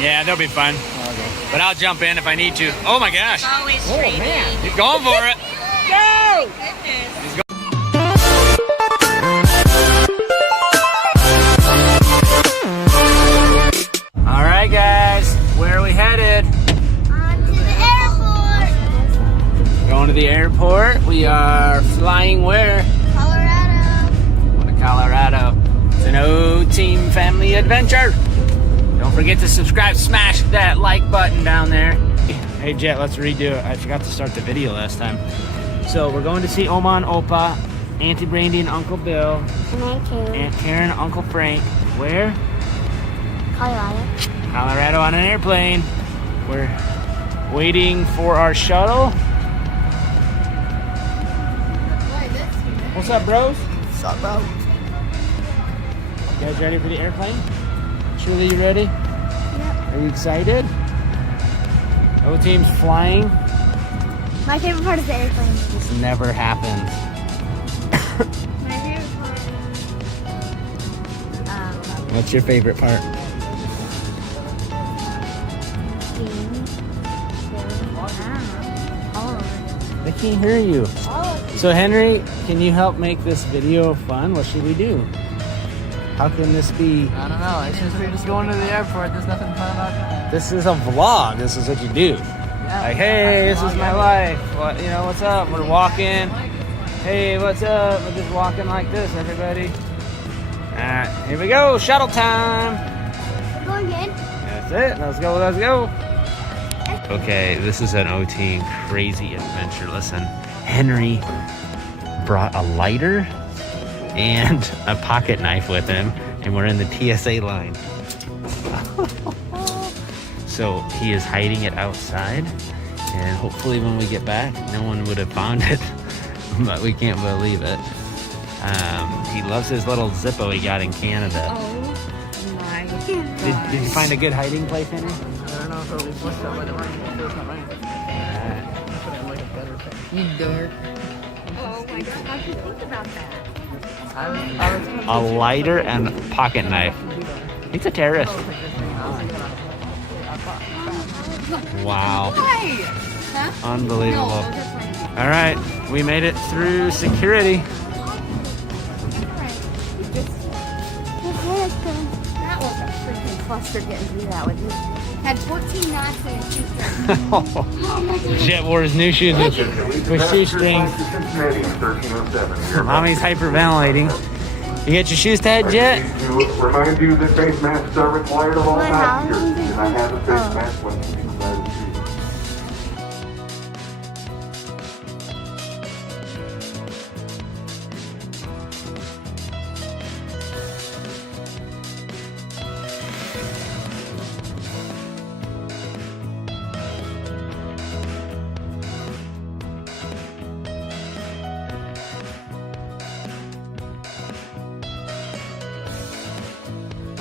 Yeah, they'll be fun. Okay. But I'll jump in if I need to. Oh my gosh. Always Oh, trading. man. He's going for it. Go! Goodness. All right, guys. Where are we headed? On to the airport. Going to the airport. We are flying where? Colorado. Going to Colorado. It's an OTeam family adventure. Don't forget to subscribe. Smash that like button down there. Hey, Jet, let's redo it. I forgot to start the video last time. So we're going to see Oma and Opa, Auntie Brandy and Uncle Bill, Aunt Karen and Uncle Frank. Where? Colorado. Colorado on an airplane. We're waiting for our shuttle. What's up, bros? What's up, bro? You guys ready for the airplane? Shirley, you ready? Yep. Are you excited? OTeam's flying. My favorite part is the airplane. This never happens. My favorite part. What's your favorite part? They can't hear you. So Henry, can you help make this video fun? What should we do? How can this be? I don't know. It's just we're just going to the airport. There's nothing fun about that. This is a vlog. This is what you do. Yeah, Like, hey, this is my life. What, you know, what's up? We're walking. Hey, what's up? We're just walking like this, everybody. Alright, here we go. Shuttle time. We're going in. That's it. Let's go. Let's go. Okay, this is an OTeam crazy adventure. Listen, Henry brought a lighter and a pocket knife with him, and we're in the TSA line. So he is hiding it outside, and hopefully when we get back, no one would have found it, but we can't believe it. He loves his little Zippo he got in Canada. Oh my Did you find a good hiding place, Henry? I don't know if it'll be pushed up by the rain. It's not raining. That's what I like a better thing. You dork. Oh my god, how'd you think about that? A lighter and pocket knife. He's a terrorist. Wow. Huh? Unbelievable. No, that's fine. All right, we made it through security. That was a freaking cluster getting through that with you. Had 14 knots in your shoe. Jet wore his new shoes with shoestrings. Mommy's hyperventilating. You get your shoes tied, Jet? To remind you that face masks are required of all passengers. And I have a face mask when you inside the seat.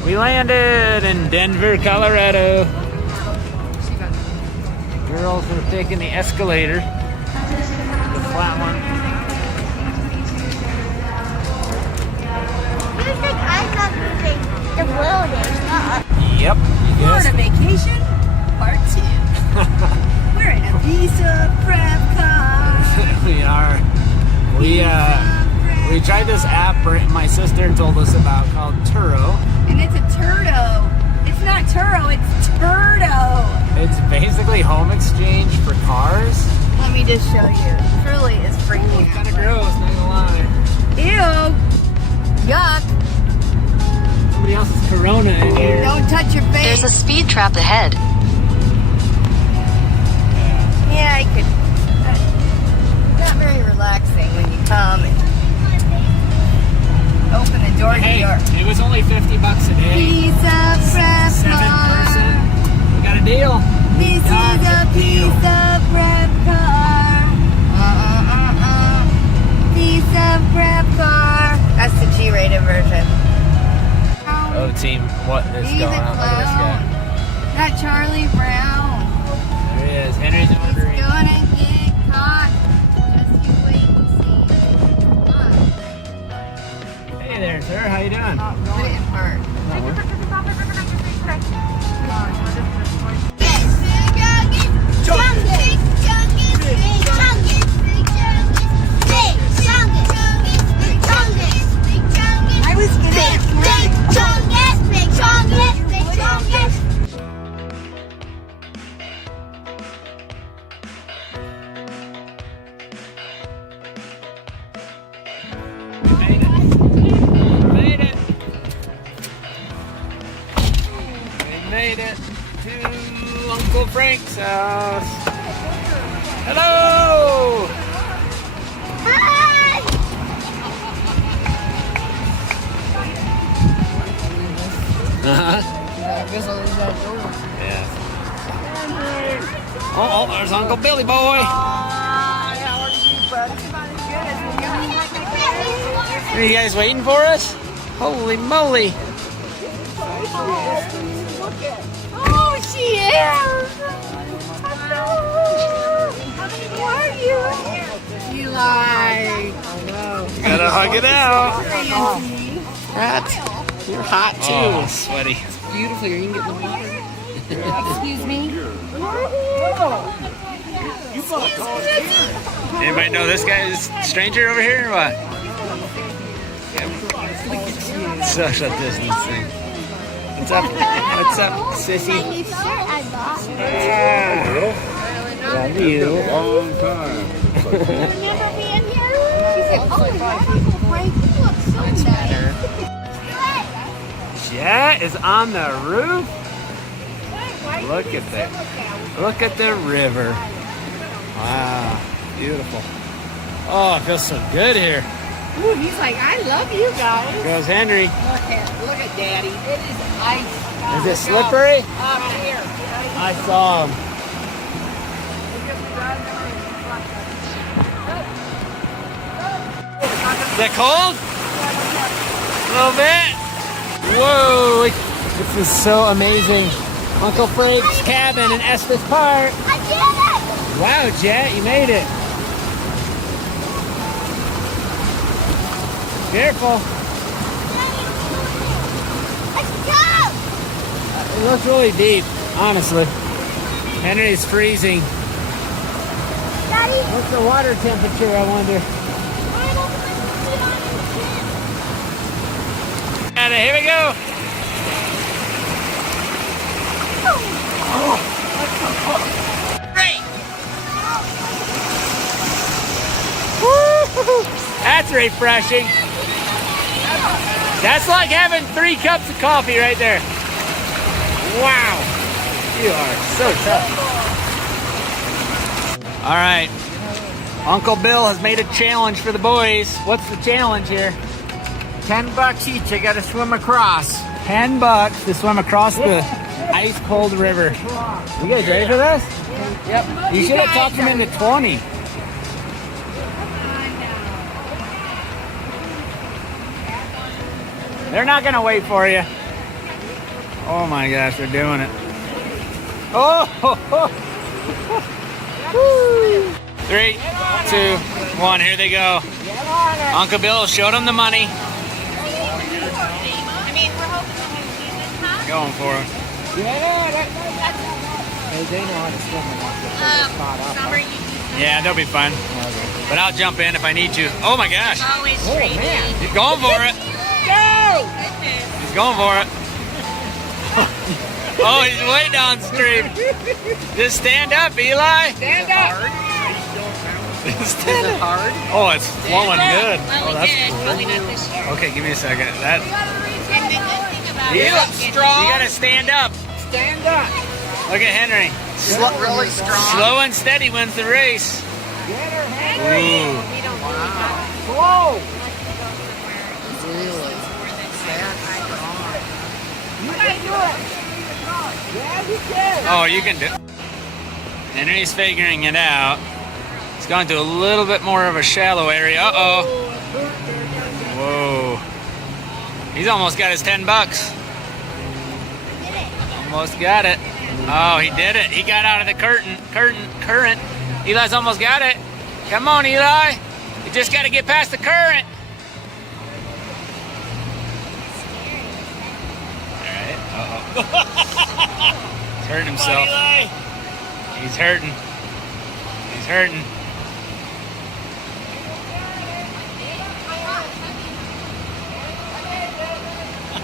We landed in Denver, Colorado. Girls are taking the escalator, the flat one. You think I'm not moving the building? Yep, you guessed Florida it. vacation, part 2. We're in a Visa prep car. We are. We tried this app my sister told us about called Turo. And it's a turdo. It's not Turo, it's turdo. It's basically home exchange for cars. Let me just show you. Truly is freaking Kind of gross, not gonna lie. Ew. Yuck. Somebody else's Corona in here. Don't touch your face. There's a speed trap ahead. Yeah, I could. Not very relaxing when you come and open the door to Hey, your it was only $50 a day. Visa prep 7 car. person. We got a deal. This is a Visa prep car. Visa prep car. That's the G-rated version. OTeam, what is He's going a on? Look at this guy. clown. Not Charlie Brown. There he is. Henry's He's ordering. gonna get caught. Just you wait and see. Hey there, sir. How you doing? Put it in park. Not working. Come on, it to Uncle Frank's house. Hello! Hi! Uh-huh. I guess I'll leave that door. Yeah. Oh, there's Uncle Billy Boy. How are you, buddy? Are you guys waiting for us? Holy moly. Oh, she is! How are you? Eli. Gotta hug it out. Hot. You're hot too. Oh, sweaty. Beautiful. You can get in the water. Excuse me? Anybody know this guy is a stranger over here or what? Social distancing. What's up? What's up, sissy? My new shirt I bought. Love you. Long time. Remember being here? She said, oh, is that Uncle Frank? You look so nice. Jet is on the roof. Look at that. Look at the river. Wow. Beautiful. Oh, it feels so good here. Ooh, he's like, I love you guys. Here goes Henry. Look at Daddy. It is ice. Is it slippery? Up here. I saw him. Is it cold? A little bit. Whoa, this is so amazing. Uncle Frank's cabin in Estes Park. I did it! Wow, Jet, you made it. Careful. Let's go! It looks really deep, honestly. Henry's freezing. Daddy, What's the water temperature, I wonder? And here we go. Great. Woo-hoo-hoo. That's refreshing. That's like having 3 cups of coffee right there. Wow. You are so tough. All right. Uncle Bill has made a challenge for the boys. What's the challenge here? $10 each. I got to swim across. $10 to swim across the ice cold river. You guys ready for this? Yep. You should have talked them into 20. They're not gonna wait for you. Oh my gosh, they're doing it. Oh! Woo. 3, 2, 1, here they go. Uncle Bill showed them the money. Going for it. They know how to swim once they're caught up. Yeah, they'll be fine. But I'll jump in if I need to. Oh my gosh. Oh, man. He's going for it. He's going for it. Oh, he's way downstream. Just stand up, Eli. Stand up. Stand up. Hard. Oh, it's flowing good. Well, Oh, we that's did. cool. Probably not this year. Okay, give me a second. That And the good thing about you, it, look is strong. You gotta stand up. Stand up. Look at Henry. Really strong. Slow and steady wins the race. Ooh. Whoa. Really? You can do it. Yeah, you can. Oh, you can do it. Henry's figuring it out. He's gone to a little bit more of a shallow area. Uh-oh. Whoa. He's almost got his $10. Almost got it. Oh, he did it. He got out of the current. Eli's almost got it. Come on, Eli. You just got to get past the current. All right. Uh-oh. He's hurting himself. He's hurting. He's hurting.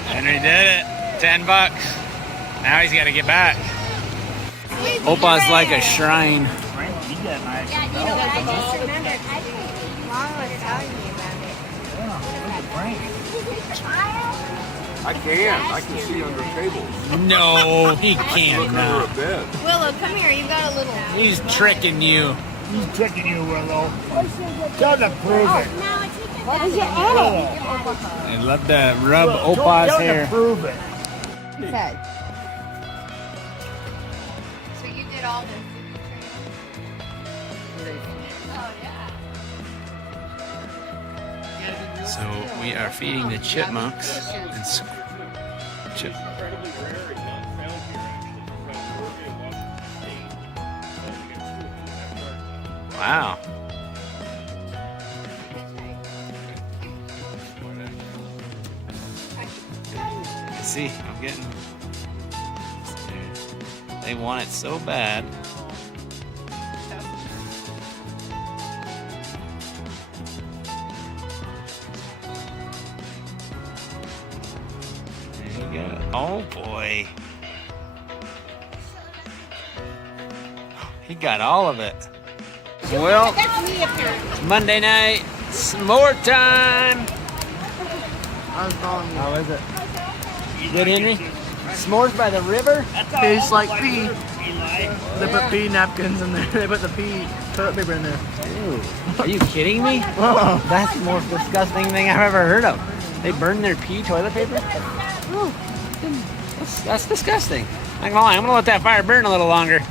Henry did it. $10. Now he's got to get back. Opa's like a shrine. Yeah, you know, I just remembered. I think Mom was telling me about it. I can see under tables. No, he can't. Under No. a bed. Willow, come here. You got a little. He's tricking you. He's tricking you, Willow. Gotta prove it. What is your edit? I love to rub Opa's hair. Prove it. Said. So you did all this. So we are feeding the chipmunks and chip. Wow. See, I'm getting. They want it so bad. There you go. Oh boy. He got all of it. Well, it's Monday night. S'more time. I was calling you. How is it? Good, Henry? S'mores by the river? Tastes like pee. They put pee napkins in there. They put the pee toilet paper in there. Ew. Are you kidding me? That's the most disgusting thing I've ever heard of. They burn their pee toilet paper? Oh, that's disgusting. I'm gonna lie, I'm gonna let that fire burn a little longer.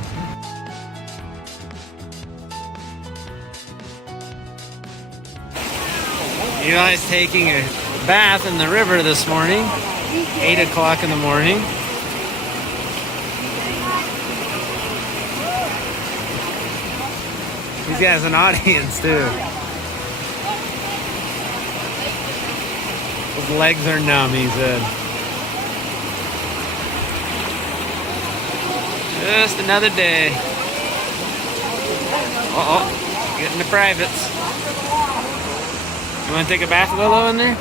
Eli's taking a bath in the river this morning. 8 o'clock in the morning. These guys an audience too. His legs are numb, he said. Just another day. Uh-oh, getting the privates. You want to take a bath, Willow, in there?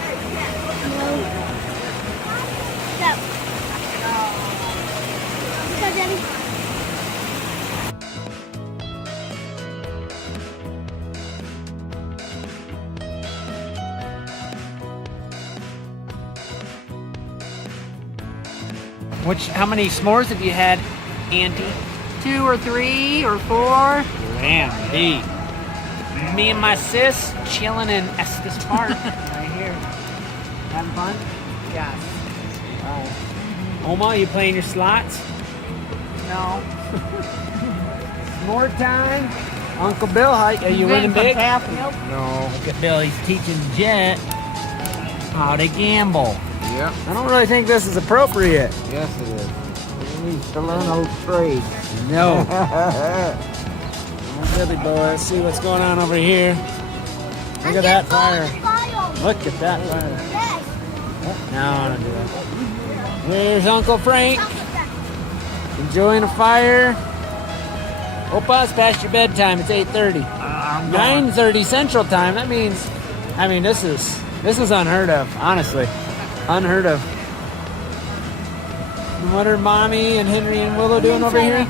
How many s'mores have you had, Auntie? 2 or 3 or 4. Randy. Me and my sis chilling in Estes Park right here. Having fun? Yeah. Oma, you playing your slots? No. S'more time. Uncle Bill, are you winning big? Nope. No. Look at Bill, he's teaching Jet how to gamble. Yep. I don't really think this is appropriate. Yes, it is. He needs to learn old trade. No. Billy boy, let's see what's going on over here. Look at that fire. Look at that fire. No, I don't do that. There's Uncle Frank. Enjoying a fire. Opa, it's past your bedtime. It's 8:30. 9:30 Central Time. That means, this is unheard of, honestly. Unheard of. And what are Mommy and Henry and Willow doing over here? No,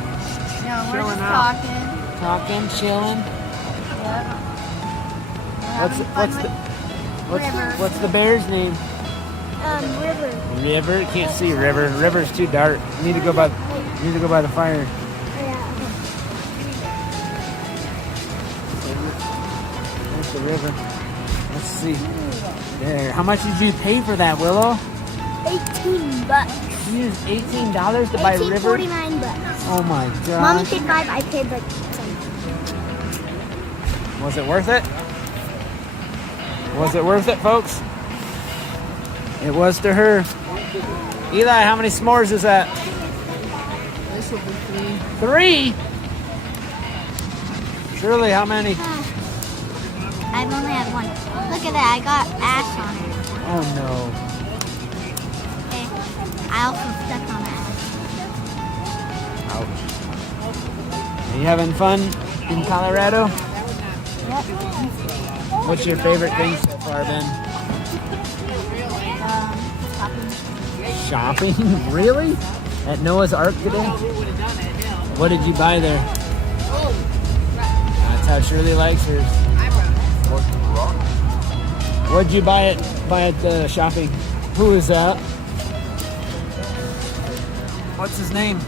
we're Chilling just out. talking. Chilling. River. What's the bear's name? River. River. Can't see River. River's too dark. You need to go by the fire. Yeah. There's the river. Let's see. There. How much did you pay for that, Willow? $18. You used $18 to buy River? $49. Oh my god. Mommy paid 5. I paid like 10. Was it worth it? Was it worth it, folks? It was to her. Eli, how many s'mores is that? This will be 3? 3. Shirley, how many? I've only had 1. Look at that. I got ash on it. Oh no. Okay. I also stepped on ash. Ouch. Are you having fun in Colorado? Yep. What's your favorite thing so far, Ben? Shopping. Shopping? Really? At Noah's Ark today? What did you buy there? That's how Shirley likes hers. What'd you buy at the shopping? Who is that? What's his name?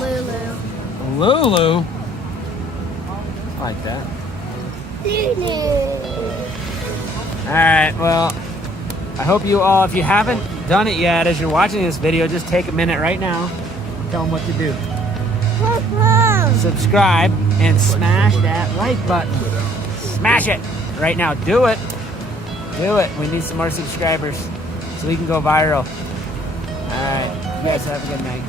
Lulu. Lulu? I like that. Alright, well, I hope you all, if you haven't done it yet, as you're watching this video, just take a minute right now and tell them what to do. Subscribe and smash that like button. Smash it right now. Do it. Do it. We need some more subscribers so we can go viral. Alright, you guys have a good night.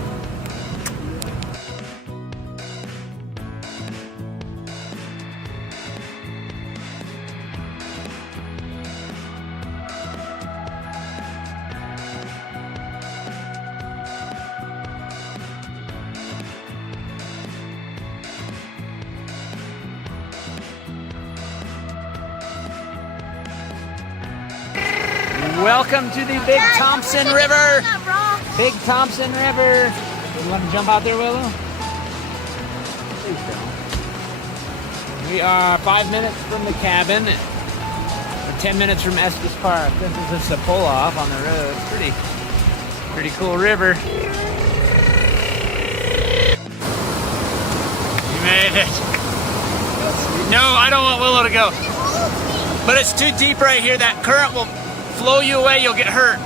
Welcome to the Big Thompson River. Big Thompson River. You want to jump out there, Willow? Please don't. We are 5 minutes from the cabin. We're 10 minutes from Estes Park. This is just a pull off on the road. Pretty cool river. You made it. No, I don't want Willow to go. But it's too deep right here. That current will flow you away, you'll get hurt.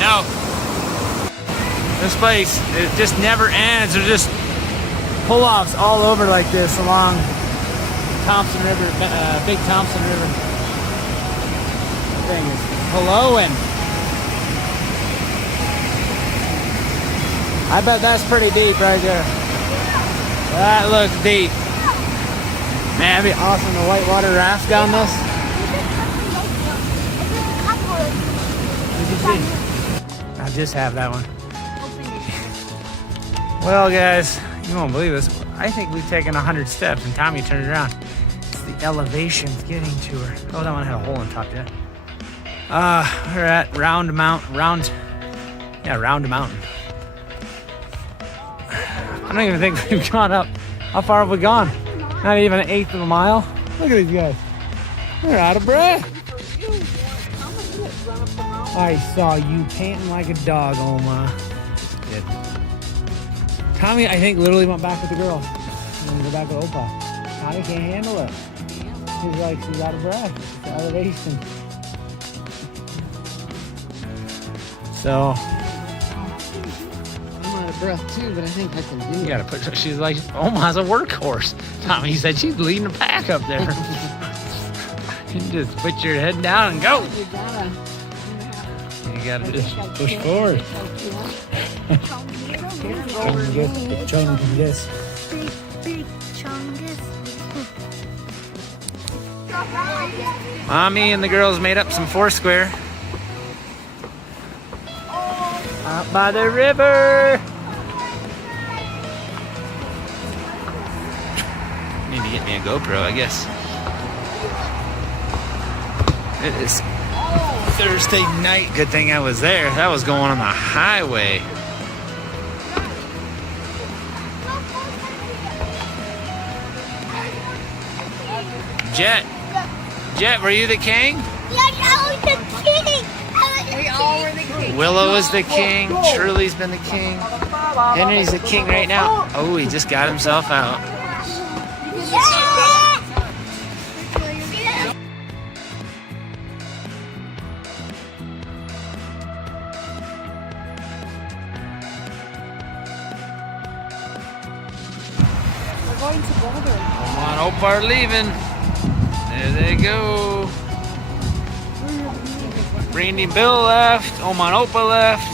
No. This place, it just never ends. There's just pull-offs all over like this along Thompson River, Big Thompson River. This thing is flowing. I bet that's pretty deep right there. That looks deep. Man, it'd be awesome to whitewater raft down this. I just have that one. Well, guys, you won't believe this. I think we've taken 100 steps, and Tommy turned around. It's the elevations getting to her. Oh, that one had a hole in top yet. We're at Round Mountain. Round Mountain. I don't even think we've gone up. How far have we gone? Not even an eighth of a mile. Look at these guys. They're out of breath. I saw you panting like a dog, Oma. Good. Tommy, I think, literally went back with the girl. I'm gonna go back with Opa. Tommy can't handle it. He's like, she's out of breath. It's elevation. So. I'm out of breath too, but I think I can do it. You gotta put, she's like, Oma's a workhorse. Tommy said she's leading the pack up there. You just put your head down and go. You gotta just push forward. Chungus. Big chungus. Mommy and the girls made up some Foursquare. Out by the river. Need to get me a GoPro, I guess. It is Thursday night. Good thing I was there. That was going on the highway. Jet, were you the king? Yeah, I was the king. We all were the king. Willow is the king. Shirley's been the king. Henry's the king right now. Oh, he just got himself out. We're going to Boulder. Come on, Opa are leaving. There they go. Brandy and Bill left. Oma and Opa left.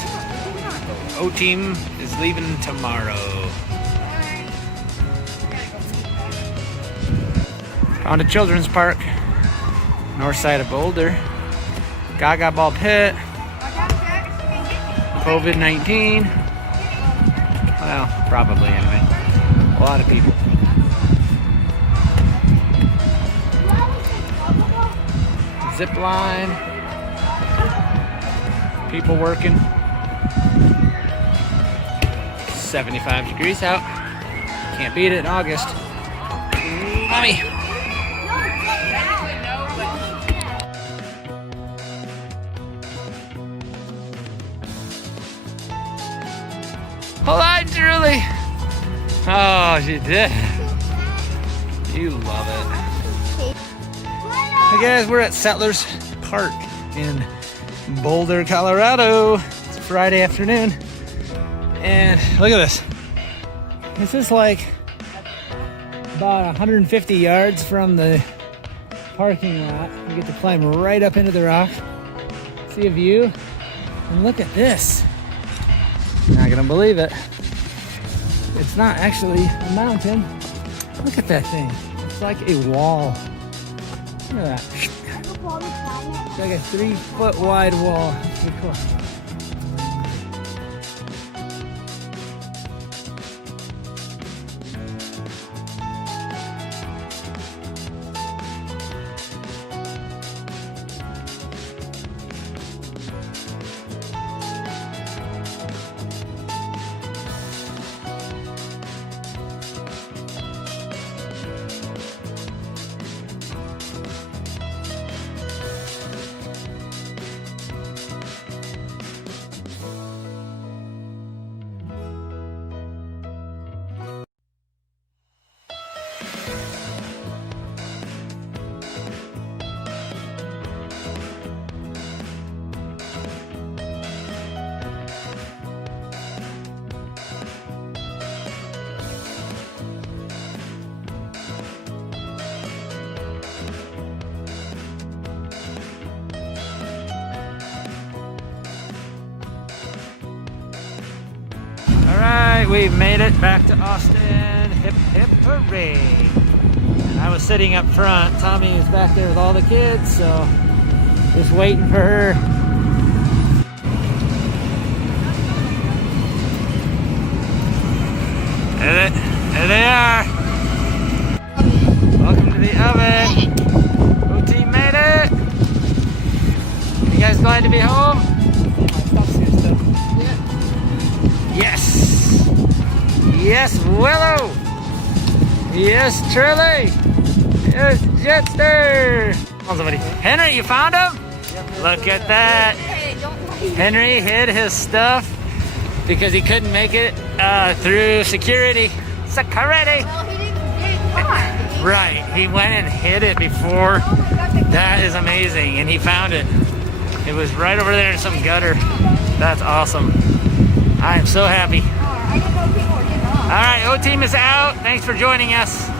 OTeam is leaving tomorrow. Found a children's park. North side of Boulder. Gaga Ball Pit. COVID-19. Well, probably anyway. A lot of people. Zip line. People working. 75 degrees out. Can't beat it in August. Mommy. Hold on, Julie. Oh, she did. You love it. Hey guys, we're at Settlers Park in Boulder, Colorado. It's a Friday afternoon. And look at this. This is like about 150 yards from the parking lot. You get to climb right up into the rock, see a view, and look at this. You're not gonna believe it. It's not actually a mountain. Look at that thing. It's like a wall. Look at that. It's like a 3-foot wide wall. That's pretty cool. We've made it back to Austin. Hip, hip, hooray. And I was sitting up front. Tommy is back there with all the kids, so just waiting for her. There they are. Welcome to the oven. OTeam made it. You guys glad to be home? Yes. Yes, Willow. Yes, Charlie. Yes, Jetster. Oh, somebody. Henry, you found him? Look at that. Henry hid his stuff because he couldn't make it through security. Security. Well, he didn't get caught. Right. He went and hid it before. That is amazing. And he found it. It was right over there in some gutter. That's awesome. I am so happy. I didn't know people were getting off. All right, OTeam is out. Thanks for joining us.